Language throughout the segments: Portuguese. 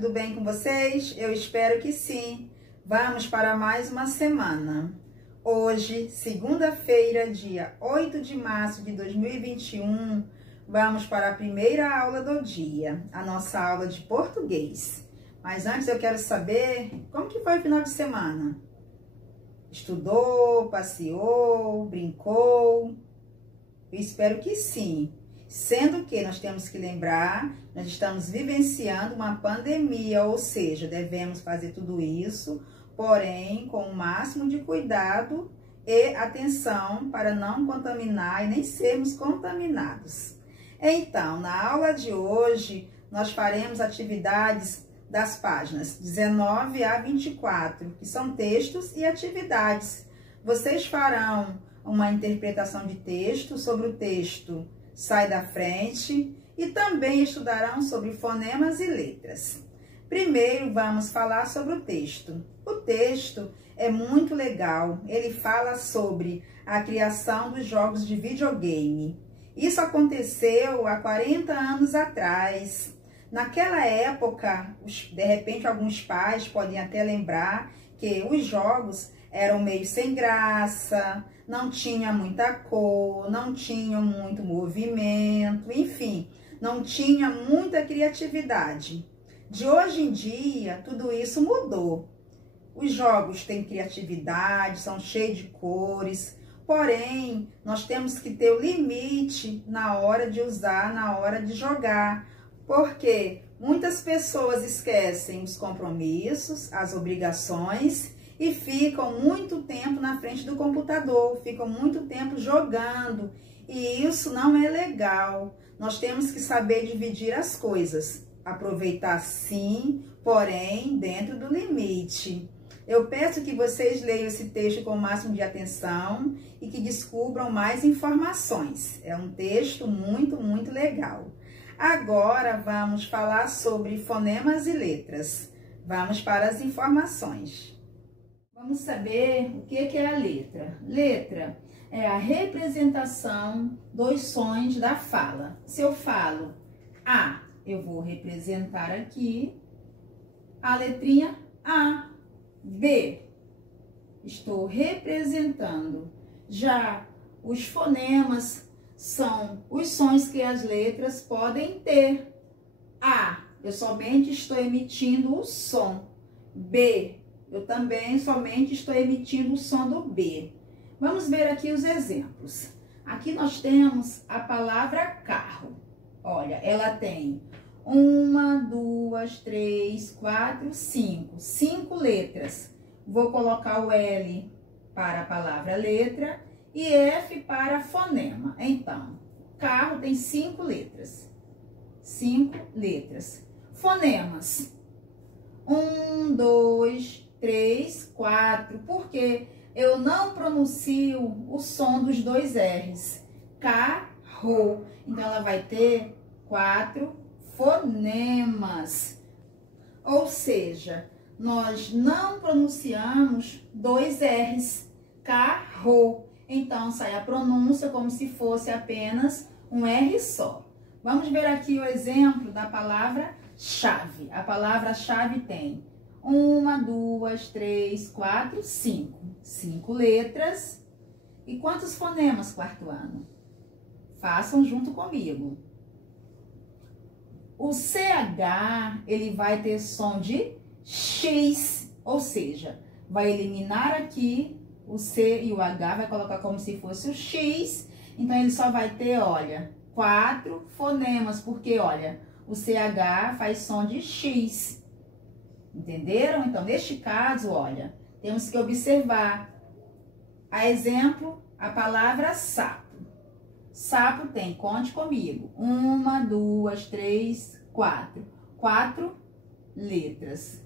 tudo bem com vocês? Eu espero que sim. Vamos para mais uma semana. Hoje, segunda-feira, dia 8 de março de 2021, vamos para a primeira aula do dia, a nossa aula de português. Mas antes eu quero saber como que foi o final de semana. Estudou, passeou, brincou? Eu espero que sim. Sendo que nós temos que lembrar, nós estamos vivenciando uma pandemia, ou seja, devemos fazer tudo isso, porém com o máximo de cuidado e atenção para não contaminar e nem sermos contaminados. Então, na aula de hoje, nós faremos atividades das páginas 19 a 24, que são textos e atividades. Vocês farão uma interpretação de texto sobre o texto Sai da Frente e também estudarão sobre fonemas e letras. Primeiro vamos falar sobre o texto. O texto é muito legal, ele fala sobre a criação dos jogos de videogame. Isso aconteceu há 40 anos atrás. Naquela época, de repente alguns pais podem até lembrar que os jogos eram meio sem graça, não tinha muita cor, não tinha muito movimento, enfim, não tinha muita criatividade. De hoje em dia, tudo isso mudou. Os jogos têm criatividade, são cheios de cores, porém, nós temos que ter o limite na hora de usar, na hora de jogar, porque muitas pessoas esquecem os compromissos, as obrigações e ficam muito tempo na frente do computador, ficam muito tempo jogando, e isso não é legal. Nós temos que saber dividir as coisas, aproveitar sim, porém dentro do limite. Eu peço que vocês leiam esse texto com o máximo de atenção e que descubram mais informações. É um texto muito legal. Agora vamos falar sobre fonemas e letras. Vamos para as informações. Vamos saber o que é a letra. Letra é a representação dos sons da fala. Se eu falo A, eu vou representar aqui a letrinha A. B, estou representando. Já os fonemas são os sons que as letras podem ter. A, eu somente estou emitindo o som. B, eu também somente estou emitindo o som do B. Vamos ver aqui os exemplos. Aqui nós temos a palavra carro. Olha, ela tem 1, 2, 3, 4, 5. 5 letras. Vou colocar o L para a palavra letra e F para fonema. Então, carro tem 5 letras. 5 letras. Fonemas. 1, 2, 3, 4. Porque eu não pronuncio o som dos dois R's. Carro. Então, ela vai ter 4 fonemas. Ou seja, nós não pronunciamos dois R's. Carro. Então, sai a pronúncia como se fosse apenas um R só. Vamos ver aqui o exemplo da palavra chave. A palavra chave tem 1, 2, 3, 4, 5. 5 letras. E quantos fonemas, quarto ano? Façam junto comigo. O CH, ele vai ter som de X, ou seja, vai eliminar aqui o C e o H, vai colocar como se fosse o X. Então, ele só vai ter, olha, 4 fonemas, porque, olha, o CH faz som de X. Entenderam? Então, neste caso, olha, temos que observar. A exemplo, a palavra sapo. Sapo tem, conte comigo, 1, 2, 3, 4. 4 letras.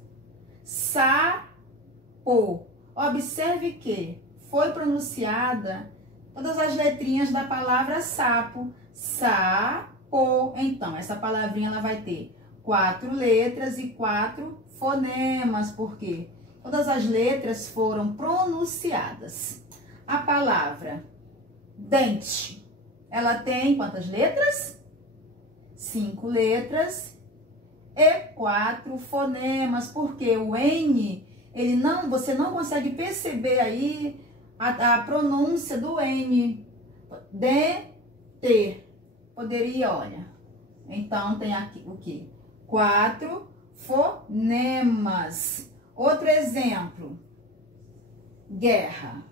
Sapo. Observe que foi pronunciada todas as letrinhas da palavra sapo. Sapo. Então, essa palavrinha ela vai ter 4 letras e 4 fonemas, porque todas as letras foram pronunciadas. A palavra dente, ela tem quantas letras? 5 letras e 4 fonemas, porque o N, você não consegue perceber aí a pronúncia do N. T. Poderia, olha. Então, tem aqui o quê? 4 fonemas. Outro exemplo. Guerra.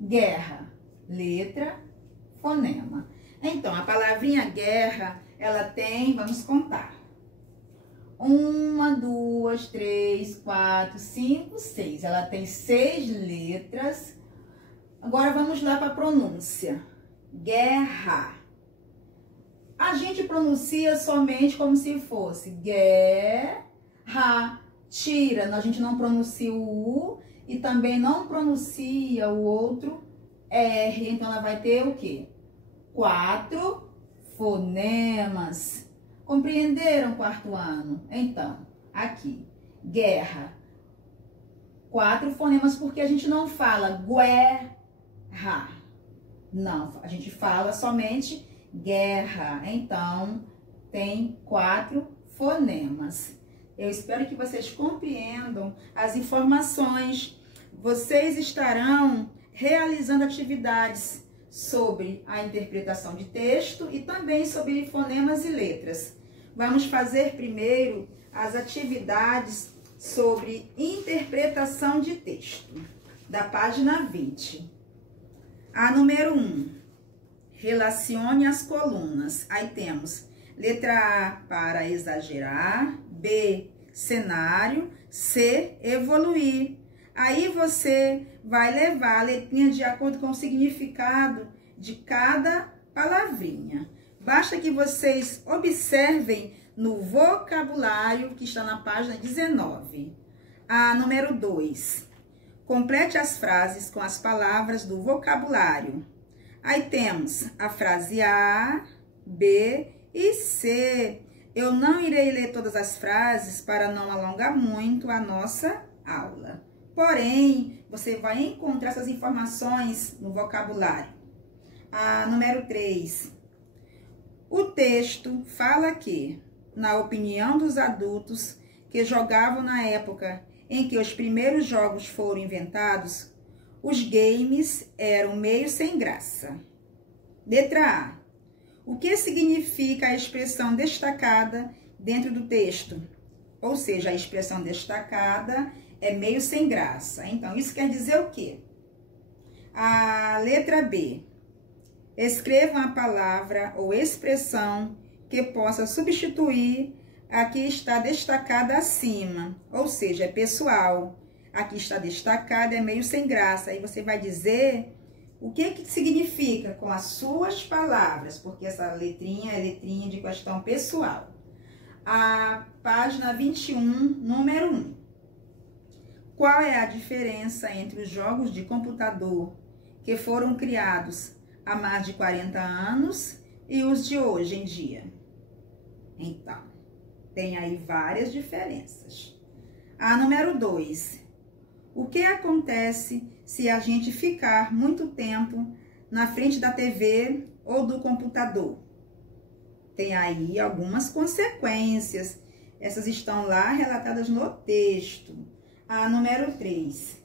Guerra. Letra, fonema. Então, a palavrinha guerra, ela tem, vamos contar. 1, 2, 3, 4, 5, 6. Ela tem 6 letras. Agora, vamos lá para a pronúncia. Guerra. A gente pronuncia somente como se fosse guerra. Tira, a gente não pronuncia o U e também não pronuncia o outro R. Então, ela vai ter o quê? 4 fonemas. Compreenderam, quarto ano? Então, aqui, guerra. 4 fonemas, porque a gente não fala guerra. Não, a gente fala somente guerra. Então, tem 4 fonemas. Eu espero que vocês compreendam as informações. Vocês estarão realizando atividades sobre a interpretação de texto e também sobre fonemas e letras. Vamos fazer primeiro as atividades sobre interpretação de texto, da página 20. A número 1, relacione as colunas. Aí temos letra A, para exagerar, B, cenário, C, evoluir. Aí você vai levar a letrinha de acordo com o significado de cada palavrinha. Basta que vocês observem no vocabulário que está na página 19. A número 2. Complete as frases com as palavras do vocabulário. Aí temos a frase A, B e C. Eu não irei ler todas as frases para não alongar muito a nossa aula. Porém, você vai encontrar essas informações no vocabulário. A número 3. O texto fala que, na opinião dos adultos que jogavam na época em que os primeiros jogos foram inventados, os games eram meio sem graça. Letra A. O que significa a expressão destacada dentro do texto? Ou seja, a expressão destacada é meio sem graça. Então, isso quer dizer o quê? A letra B. Escreva uma palavra ou expressão que possa substituir a que está destacada acima. Ou seja, é pessoal. A que está destacada é meio sem graça. Aí você vai dizer o que significa com as suas palavras, porque essa letrinha é letrinha de questão pessoal. A página 21, número 1. Qual é a diferença entre os jogos de computador que foram criados há mais de 40 anos e os de hoje em dia? Então, tem aí várias diferenças. A número 2. O que acontece se a gente ficar muito tempo na frente da TV ou do computador? Tem aí algumas consequências. Essas estão lá relatadas no texto. A número 3.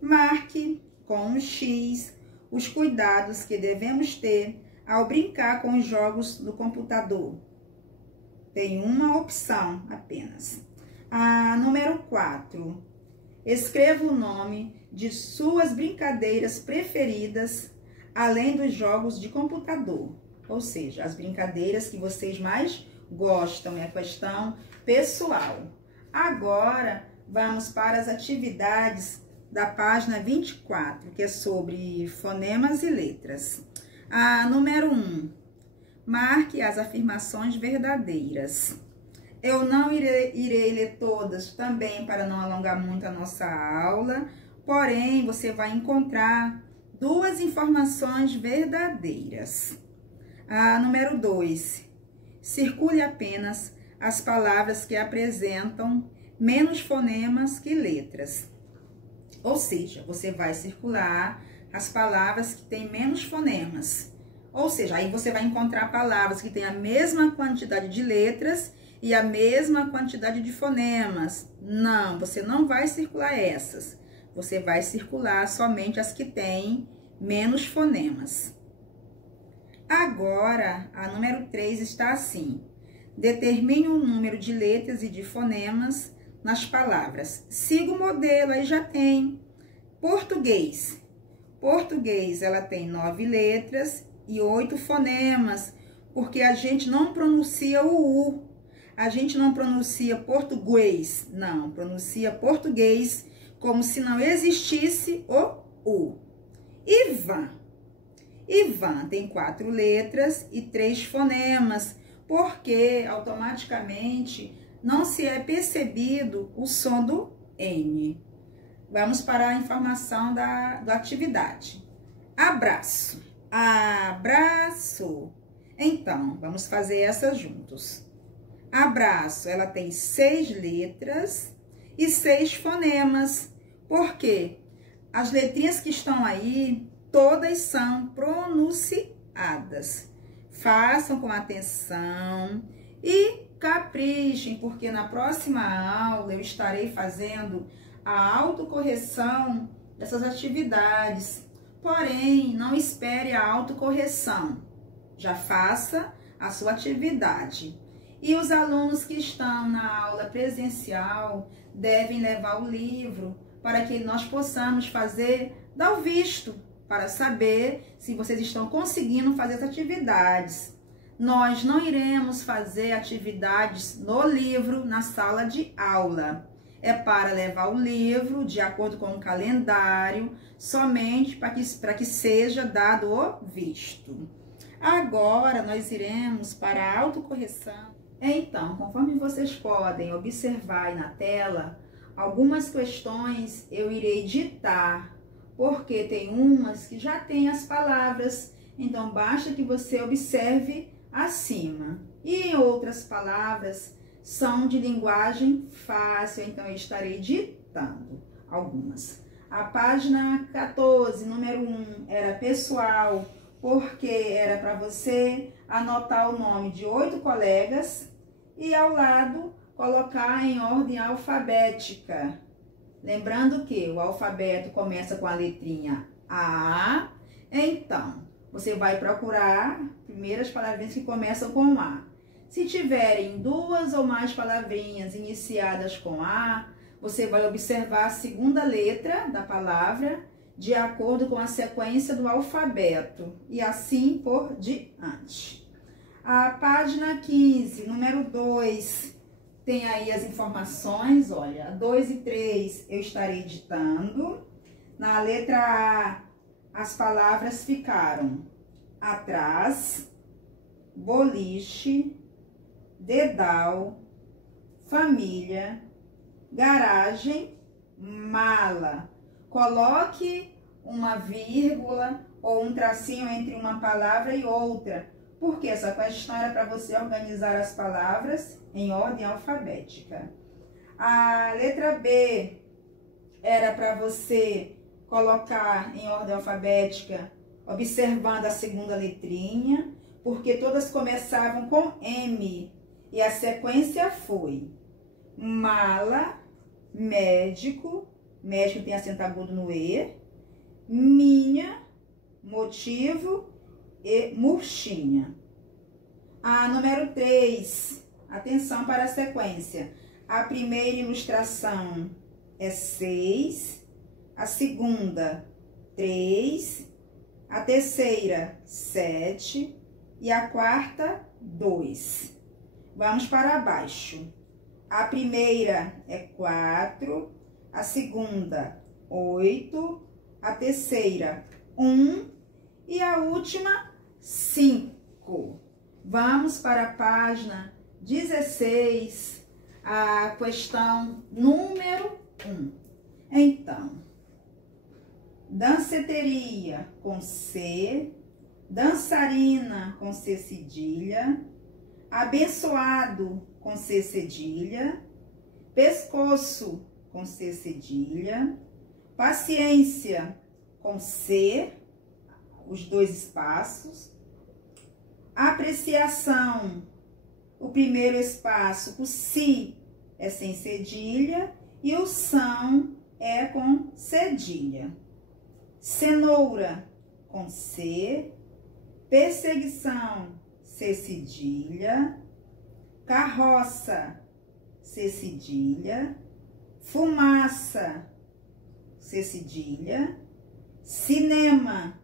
Marque com um X os cuidados que devemos ter ao brincar com os jogos do computador. Tem uma opção apenas. A número 4. Escreva o nome de suas brincadeiras preferidas, além dos jogos de computador. Ou seja, as brincadeiras que vocês mais gostam, é a questão pessoal. Agora, vamos para as atividades da página 24, que é sobre fonemas e letras. A número 1. Marque as afirmações verdadeiras. Eu não irei ler todas também para não alongar muito a nossa aula, porém, você vai encontrar 2 informações verdadeiras. A número 2. Circule apenas as palavras que apresentam menos fonemas que letras. Ou seja, você vai circular as palavras que têm menos fonemas. Ou seja, aí você vai encontrar palavras que têm a mesma quantidade de letras e a mesma quantidade de fonemas. Não, você não vai circular essas. Você vai circular somente as que têm menos fonemas. Agora, a número 3 está assim. Determine o número de letras e de fonemas nas palavras. Siga o modelo, aí já tem. Português. Português, ela tem 9 letras e 8 fonemas, porque a gente não pronuncia o U. A gente não pronuncia português, não. Pronuncia português como se não existisse o U. Ivan. Ivan tem 4 letras e 3 fonemas, porque automaticamente não se é percebido o som do N. Vamos para a informação da atividade. Abraço. Abraço. Então, vamos fazer essas juntos. Abraço, ela tem 6 letras e 6 fonemas. Por quê? As letrinhas que estão aí, todas são pronunciadas. Façam com atenção e caprichem, porque na próxima aula eu estarei fazendo a autocorreção dessas atividades. Porém, não espere a autocorreção. Já faça a sua atividade. E os alunos que estão na aula presencial devem levar o livro para que nós possamos dar o visto para saber se vocês estão conseguindo fazer as atividades. Nós não iremos fazer atividades no livro na sala de aula. É para levar o livro de acordo com o calendário, somente para que seja dado o visto. Agora, nós iremos para a autocorreção. Então, conforme vocês podem observar aí na tela, algumas questões eu irei ditar, porque tem umas que já tem as palavras, então basta que você observe acima. E outras palavras são de linguagem fácil, então eu estarei ditando algumas. A página 14, número 1, era pessoal, porque era para você anotar o nome de 8 colegas e ao lado colocar em ordem alfabética. Lembrando que o alfabeto começa com a letrinha A, então você vai procurar primeiras palavrinhas que começam com A. Se tiverem 2 ou mais palavrinhas iniciadas com A, você vai observar a segunda letra da palavra de acordo com a sequência do alfabeto e assim por diante. A página 15, número 2, tem aí as informações, olha, 2 e 3 eu estarei ditando. Na letra A, as palavras ficaram atrás, boliche, dedal, família, garagem, mala. Coloque uma vírgula ou um tracinho entre uma palavra e outra, porque essa questão era para você organizar as palavras em ordem alfabética. A letra B era para você colocar em ordem alfabética, observando a segunda letrinha, porque todas começavam com M, e a sequência foi mala, médico, médico tem acento agudo no E, minha, motivo e murchinha. A número 3, atenção para a sequência. A primeira ilustração é 6, a segunda 3, a terceira 7 e a quarta 2. Vamos para baixo. A primeira é 4, a segunda 8, a terceira 1 e a última 5. Vamos para a página 16, a questão número 1. Então, danceteria com C, dançarina com C cedilha, abençoado com C cedilha, pescoço com C cedilha, paciência com C, os 2 espaços, apreciação o primeiro espaço, o si, é sem cedilha e o são é com cedilha. Cenoura, com C. Perseguição, C cedilha. Carroça, C cedilha. Fumaça, C cedilha. Cinema,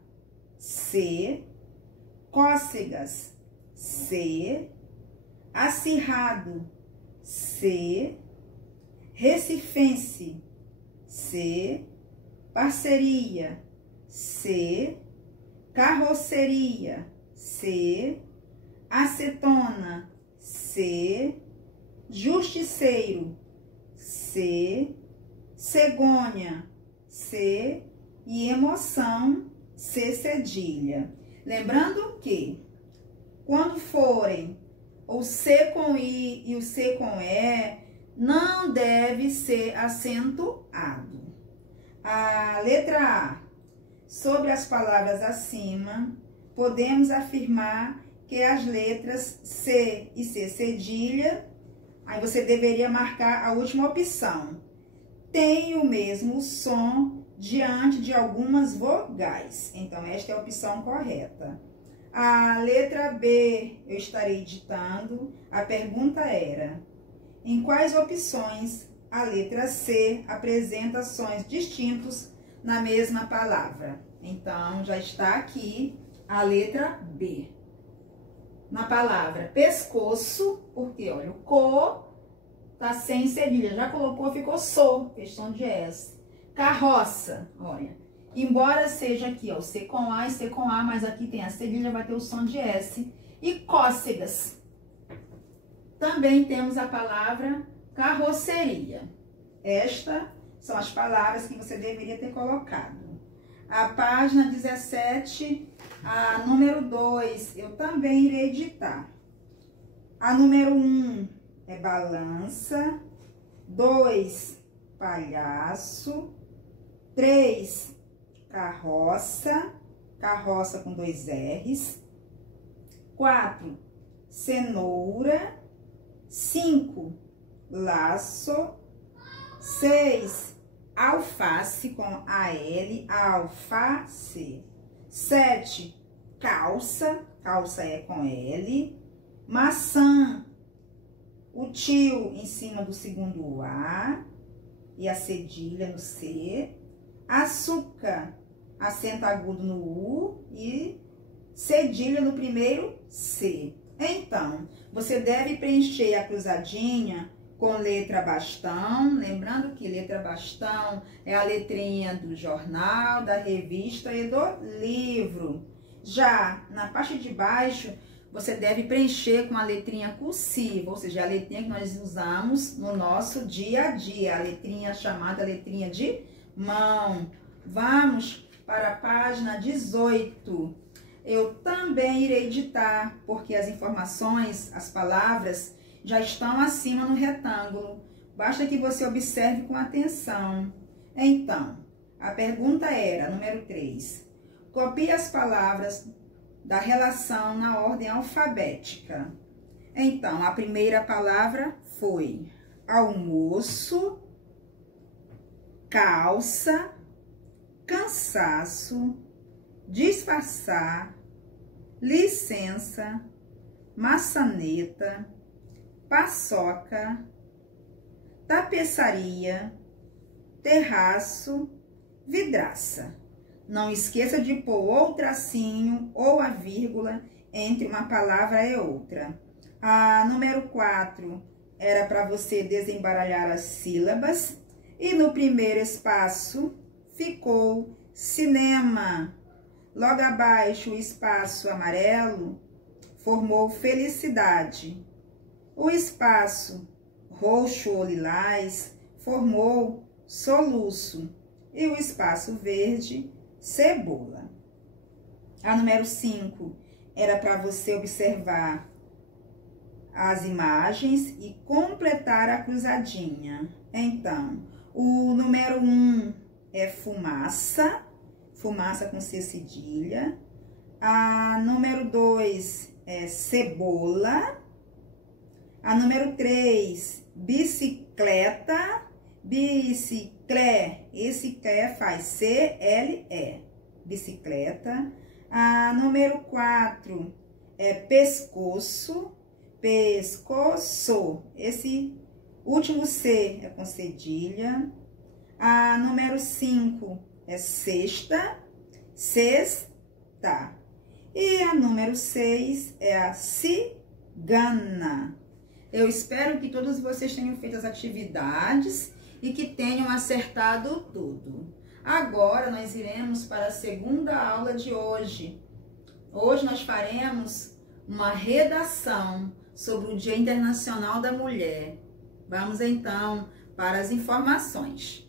C. Cócegas, C. Acirrado, C. Recifense, C. Parceria, C. Carroceria, C. Acetona, C. Justiceiro, C. Cegonha, C. E emoção, C cedilha. Lembrando que, quando forem o C com I e o C com E, não deve ser acentuado. A letra A. Sobre as palavras acima, podemos afirmar que as letras C e C cedilha, aí você deveria marcar a última opção, tem o mesmo som diante de algumas vogais. Então, esta é a opção correta. A letra B, eu estarei ditando. A pergunta era: em quais opções a letra C apresenta sons distintos na mesma palavra? Então, já está aqui a letra B. Na palavra pescoço, porque, olha, o co tá sem cedilha. Já colocou, ficou so, fez som de S. Carroça, olha. Embora seja aqui, ó, C com A e C com A, mas aqui tem a cedilha, vai ter o som de S. E cócegas. Também temos a palavra carroceria. Estas são as palavras que você deveria ter colocado. A página 17, a número 2, eu também irei ditar. A número 1 é balança. 2, palhaço. 3, carroça. Carroça com 2 R's. 4, cenoura. 5, laço. 6, alface com AL, alface. 7, calça, calça é com L. Maçã, o tio em cima do segundo A e a cedilha no C. Açúcar, acento agudo no U e cedilha no primeiro C. Então, você deve preencher a cruzadinha com letra bastão, lembrando que letra bastão é a letrinha do jornal, da revista e do livro. Já na parte de baixo, você deve preencher com a letrinha cursiva, ou seja, a letrinha que nós usamos no nosso dia a dia, a letrinha chamada letrinha de mão. Vamos para a página 18. Eu também irei ditar, porque as informações, as palavras, já estão acima no retângulo. Basta que você observe com atenção. Então, a pergunta era, número 3. Copie as palavras da relação na ordem alfabética. Então, a primeira palavra foi almoço, calça, cansaço, disfarçar, licença, maçaneta, paçoca, tapeçaria, terraço, vidraça. Não esqueça de pôr ou tracinho ou a vírgula entre uma palavra e outra. A número 4 era para você desembaralhar as sílabas. E no primeiro espaço ficou cinema. Logo abaixo, o espaço amarelo formou felicidade. O espaço roxo ou lilás formou soluço. E o espaço verde, cebola. A número 5 era para você observar as imagens e completar a cruzadinha. Então, o número 1 é fumaça, fumaça com C cedilha. A número 2 é cebola. A número 3, bicicleta. Esse clé faz C-L-E. Bicicleta. A número 4 é pescoço. Pescoço. Esse último C é com cedilha. A número 5 é cesta. Cesta. E a número 6 é a cigana. Eu espero que todos vocês tenham feito as atividades e que tenham acertado tudo. Agora nós iremos para a segunda aula de hoje. Hoje nós faremos uma redação sobre o Dia Internacional da Mulher. Vamos então para as informações.